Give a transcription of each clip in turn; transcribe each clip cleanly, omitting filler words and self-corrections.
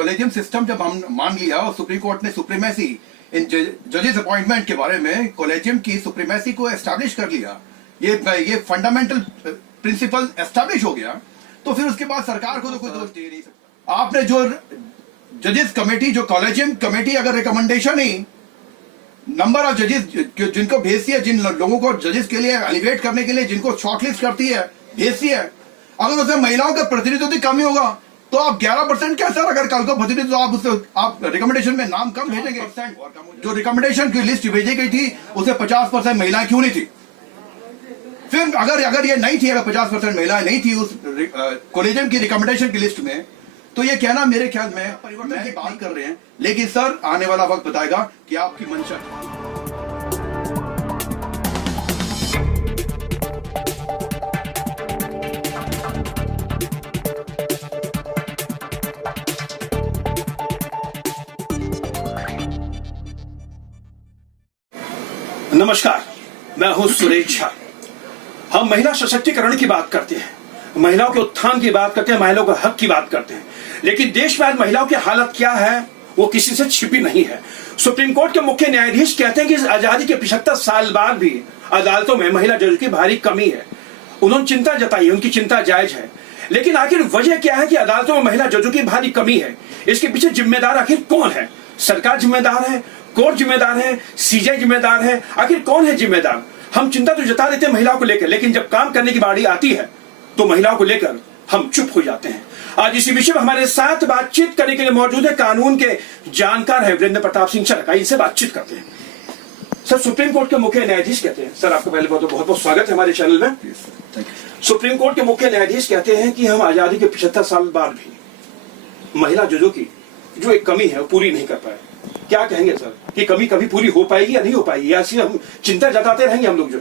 Collegium system जब हम मान लिया और सुप्रीम कोर्ट ने सुप्रीमेसी इन जजेस अपॉइंटमेंट के बारे में कॉलेजियम की सुप्रीमेसी को एस्टैब्लिश कर लिया, ये फंडामेंटल प्रिंसिपल एस्टैब्लिश हो गया, तो फिर उसके बाद सरकार को तो कोई दोष दे नहीं सकता। आपने जो जजेस कमेटी, जो कॉलेजियम कमेटी अगर रिकमेंडेशन ही नंबर ऑफ जजेस जिनको भेजती है, जिन लोगों को जजेस के लिए एलिवेट करने के लिए जिनको शॉर्टलिस्ट करती है, भेजती है, अगर उसमें महिलाओं का प्रतिनिधित्व कम ही होगा तो आप 11% कैसे, अगर कल को प्रतिनिधित्व आप उससे आप रिकमेंडेशन में नाम कम भेजेंगे। जो रिकमेंडेशन की लिस्ट भेजी गई थी उसे 50% महिलाएं क्यों नहीं थी? फिर अगर ये नहीं थी, अगर 50% महिलाएं नहीं थी उस कॉलेजियम की रिकमेंडेशन की लिस्ट में, तो ये कहना मेरे ख्याल में परिवर्तन की बात कर रहे हैं, लेकिन सर आने वाला वक्त बताएगा कि आपकी मंशा क्या है। नमस्कार, मैं हूं सुरेश झा। हम महिला सशक्तिकरण की बात करते हैं, महिलाओं के उत्थान की बात करते हैं, महिलाओं के हक की बात करते हैं, लेकिन देश में आज महिलाओं की हालत क्या है वो किसी से छिपी नहीं है। सुप्रीम कोर्ट के मुख्य न्यायाधीश कहते हैं कि आजादी के 75 साल बाद भी अदालतों में महिला जज की भारी कमी है। उन्होंने चिंता जताई, उनकी चिंता जायज है, लेकिन आखिर वजह क्या है कि अदालतों में महिला जजों की भारी कमी है? इसके पीछे जिम्मेदार आखिर कौन है? सरकार जिम्मेदार है, कोर्ट जिम्मेदार है, सीजेआई जिम्मेदार है? आखिर कौन है जिम्मेदार? हम चिंता तो जता देते हैं महिलाओं को लेकर, लेकिन जब काम करने की बारी आती है तो महिलाओं को लेकर हम चुप हो जाते हैं। आज इसी विषय में हमारे साथ बातचीत करने के लिए मौजूद है कानून के जानकार है वीरेंद्र प्रताप सिंह चरक। इनसे बातचीत करते हैं। सर, सुप्रीम कोर्ट के मुख्य न्यायाधीश कहते हैं, सर आपका पहले बहुत बहुत स्वागत है हमारे चैनल में। सुप्रीम कोर्ट के मुख्य न्यायाधीश कहते हैं कि हम आजादी के 75 साल बाद भी महिला जजों की जो एक कमी है वो पूरी नहीं कर पाए। क्या कहेंगे सर कि कमी कभी पूरी हो पाएगी या नहीं हो पाएगी, या हम चिंता जताते रहेंगे? हम लोग जो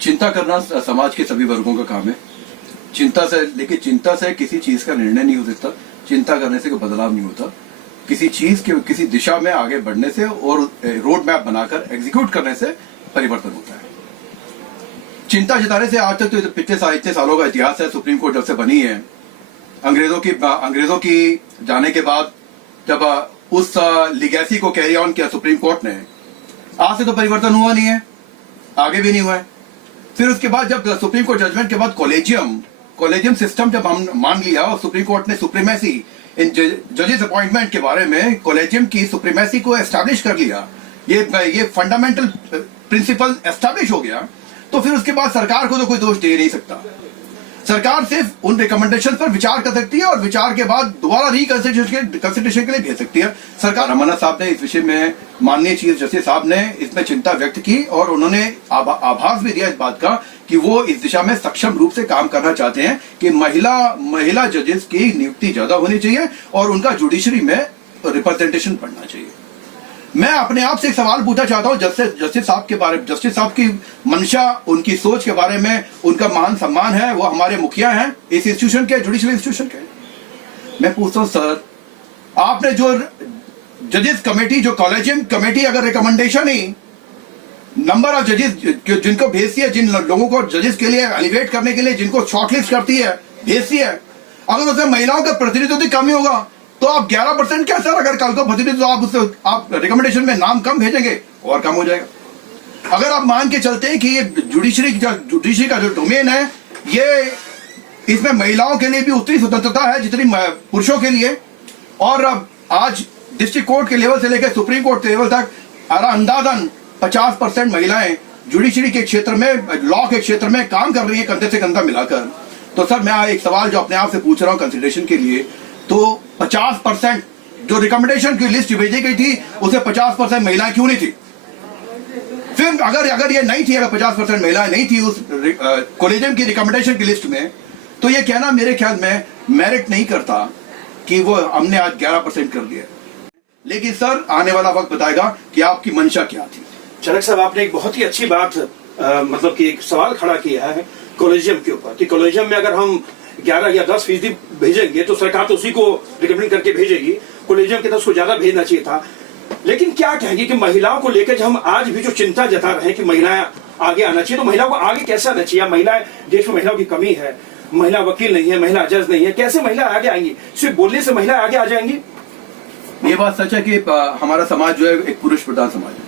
चिंता करना समाज के सभी वर्गों का काम है। लेकिन चिंता से किसी चीज का निर्णय नहीं हो सकता, चिंता करने से कोई बदलाव नहीं होता। किसी चीज के किसी दिशा में आगे बढ़ने से और रोड मैप बनाकर एग्जीक्यूट करने से परिवर्तन होता है। चिंता जताने से आज तक तो पिछले इतने सालों का इतिहास है। सुप्रीम कोर्ट जब से बनी है, अंग्रेजों की जाने के बाद जब उस लिगेसी को कैरी ऑन किया सुप्रीम कोर्ट ने, आज से तो परिवर्तन हुआ नहीं है, आगे भी नहीं हुआ है। फिर उसके बाद जब सुप्रीम कोर्ट जजमेंट के बाद कॉलेजियम सिस्टम जब हम मान लिया और सुप्रीम कोर्ट ने सुप्रीमेसी इन जजेस अपॉइंटमेंट के बारे में कॉलेजियम की सुप्रीमेसी को एस्टैब्लिश कर लिया, ये फंडामेंटल प्रिंसिपल एस्टैब्लिश हो गया, तो फिर उसके बाद सरकार को तो कोई दोष दे नहीं सकता। सरकार सिर्फ उन रिकमेंडेशन पर विचार कर सकती है और विचार के बाद दोबारा रिकंसिडरेशन के लिए भेज सकती है। सरकार रमन्ना साहब ने इस विषय में, माननीय चीफ जस्टिस साहब ने इसमें चिंता व्यक्त की और उन्होंने आभास भी दिया इस बात का कि वो इस दिशा में सक्षम रूप से काम करना चाहते हैं कि महिला जजेस की नियुक्ति ज्यादा होनी चाहिए और उनका जुडिशरी में रिप्रेजेंटेशन बढ़ना चाहिए। मैं अपने आप से एक सवाल पूछना चाहता हूं जस्टिस साहब की मंशा, उनकी सोच के बारे में। उनका मान सम्मान है, वो हमारे मुखिया हैं इस इंस्टीट्यूशन के, जुडिशल इंस्टीट्यूशन के। मैं पूछता हूं सर, आपने जो जजेस कमेटी, जो कॉलेजियम कमेटी अगर रिकमेंडेशन ही नंबर ऑफ जजेस जिनको भेजती है, जिन लोगों को जजेस के लिए एलिवेट करने के लिए जिनको शॉर्टलिस्ट करती है, भेजती है, अगर उसमें महिलाओं का प्रतिनिधित्व कम ही होगा तो आप 11% कैसे, अगर कल को प्रतिनिधित्व आप उससे आप रिकमेंडेशन में नाम कम भेजेंगे और कम हो जाएगा। अगर आप मान के चलते हैं कि ये जुडिशरी का जो डोमेन है, ये इसमें महिलाओं के लिए भी उतनी स्वतंत्रता है जितनी पुरुषों के लिए, और अब आज डिस्ट्रिक्ट कोर्ट के लेवल से लेकर सुप्रीम कोर्ट के लेवल तक अंदाजन 50% महिलाएं जुडिशरी के क्षेत्र में, लॉ के क्षेत्र में काम कर रही है कंधे से कंधा मिलाकर। तो सर मैं एक सवाल जो अपने आप से पूछ रहा हूं कंसिडरेशन के लिए, तो 50% जो रिकमेंडेशन की लिस्ट भेजी गई थी उसे 50% महिलाएं क्यों नहीं थी? फिर अगर ये नहीं थी, अगर 50% महिलाएं नहीं थी उस कॉलेजियम की रिकमेंडेशन की लिस्ट में, तो ये कहना मेरे ख्याल में मेरिट नहीं करता कि वो हमने आज 11% कर दिया। लेकिन सर आने वाला वक्त बताएगा कि आपकी मंशा क्या थी। चरक साहब, आपने एक बहुत ही अच्छी बात मतलब कि एक सवाल खड़ा किया है कॉलेजियम के ऊपर कि कॉलेजियम में अगर हम 11 या 10% भेजेंगे तो सरकार तो उसी को रिकमेंड करके भेजेगी, कॉलेजियम के 10 को ज्यादा भेजना चाहिए था। लेकिन क्या कहेंगे कि महिलाओं को लेकर हम आज भी जो चिंता जता रहे हैं कि महिलाएं आगे आना चाहिए, तो महिलाओं को आगे कैसे आना चाहिए? महिलाएं, देश में महिलाओं की कमी है, महिला वकील नहीं है, महिला जज नहीं है, कैसे महिला आगे आएंगी? सिर्फ बोलने से महिला आगे आ जाएंगी? ये बात सच है कि हमारा समाज जो है एक पुरुष प्रधान समाज है,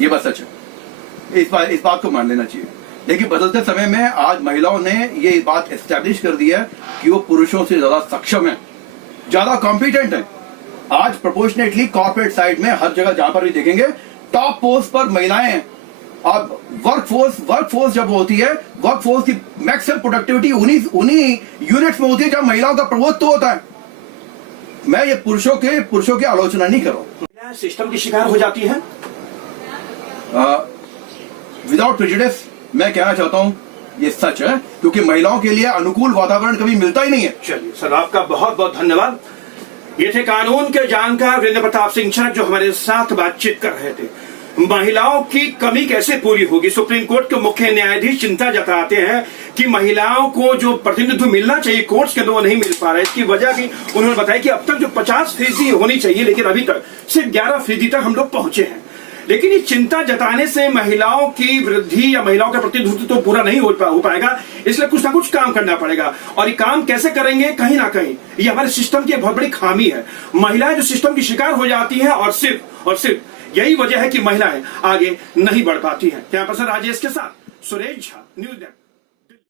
ये बात सच है, इस बात को मान लेना चाहिए। लेकिन बदलते समय में आज महिलाओं ने ये बात एस्टैब्लिश कर दी है कि वो पुरुषों से ज्यादा सक्षम है, ज्यादा कॉम्पिटेंट है। आज प्रोपोर्शनेटली कॉर्पोरेट साइड में हर जगह जहां पर भी देखेंगे टॉप पोस्ट पर महिलाएं हैं। अब वर्कफोर्स जब होती है, वर्कफोर्स की मैक्सिमम प्रोडक्टिविटी उन्हीं यूनिट्स में होती है जब महिलाओं का प्रभुत्व होता है। मैं ये पुरुषों की आलोचना नहीं कर रहा हूं। सिस्टम की शिकार हो जाती है विदाउट प्रेजुडिस। मैं कहना चाहता हूं ये सच है, क्योंकि महिलाओं के लिए अनुकूल वातावरण कभी मिलता ही नहीं है। चलिए सर, आपका बहुत बहुत धन्यवाद। ये थे कानून के जानकार वीरेंद्र प्रताप सिंह चरक जो हमारे साथ बातचीत कर रहे थे। महिलाओं की कमी कैसे पूरी होगी? सुप्रीम कोर्ट के मुख्य न्यायाधीश चिंता जताते हैं कि महिलाओं को जो प्रतिनिधित्व मिलना चाहिए कोर्ट्स के अंदर वो नहीं मिल पा रहा है। इसकी वजह की उन्होंने बताया कि अब तक जो 50% होनी चाहिए, लेकिन अभी तक सिर्फ 11% तक हम लोग पहुंचे हैं। लेकिन ये चिंता जताने से महिलाओं की वृद्धि या महिलाओं का प्रतिनिधित्व तो पूरा नहीं हो पाएगा, इसलिए कुछ ना कुछ काम करना पड़ेगा। और ये काम कैसे करेंगे? कहीं ना कहीं ये हमारे सिस्टम की बहुत बड़ी खामी है। महिलाएं जो सिस्टम की शिकार हो जाती हैं और सिर्फ यही वजह है कि महिलाएं आगे नहीं बढ़ पाती हैं। कैंपस राजेश के साथ सुरेश झा, न्यूज़ डेस्क।